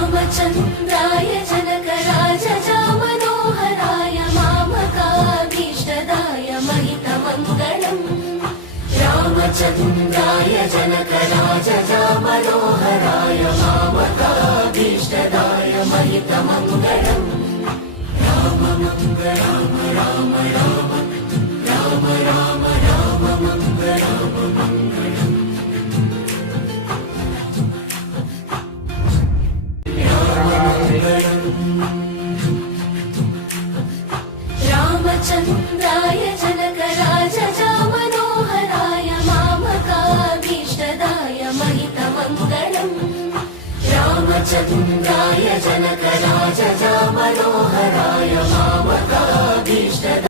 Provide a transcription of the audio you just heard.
रामचन्द्राय जनकराजजामनोहराय मामकाभीष्टदाय महितमङ्गलम् रामचन्द्राय जनकराजजामनोहराय मामकाभीष्टदाय महितमङ्गलम् राममङ्गलं Ram Ram Ram Ram राममङ्गलं रामचन्द्राय जनकराजजामनोहराय मामकाभीष्टदाय महितमङ्गलम् रामचन्द्राय जनकराजजामनोहराय मामकाभीष्टदाय